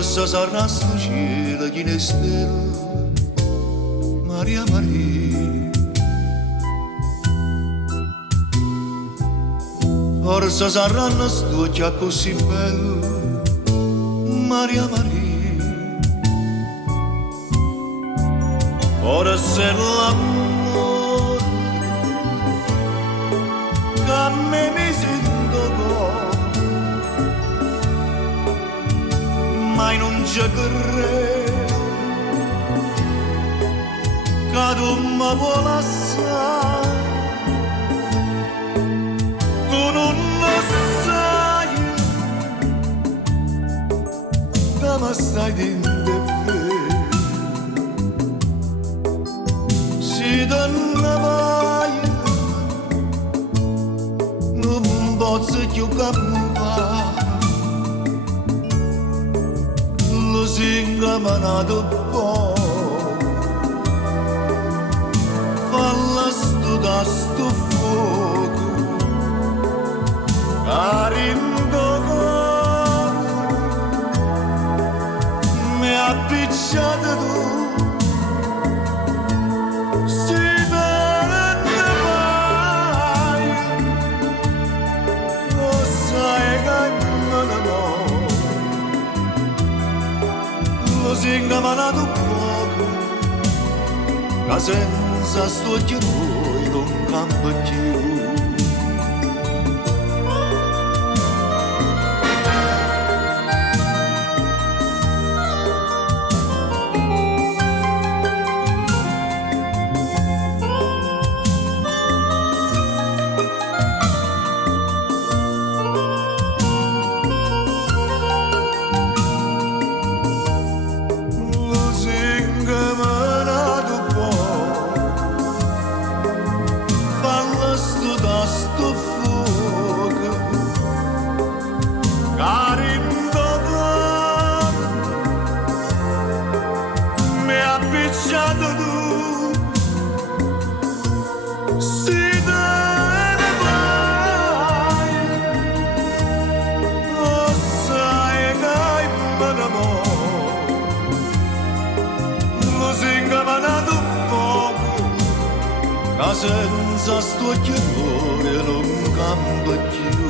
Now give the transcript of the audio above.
forse sarà sto cielo chi ne stella, Maria Maria. Forse saranno sto già così bello, Maria Maria. Forse l'amore che a me mi sento cuore, ma non c'è credo che tu mi vuoi lasciare. Tu non lo sai che mi stai dentro e vero. Se te ne vai non posso più campare. Lo singa manato poi falla studa sto fuoco carindo cuore mi ha picciato tu. Se te ne vai lo sai che non amore. Lo singa manato poco che senza sto chiaro non campa più. Senza sto chiamore non cambia più.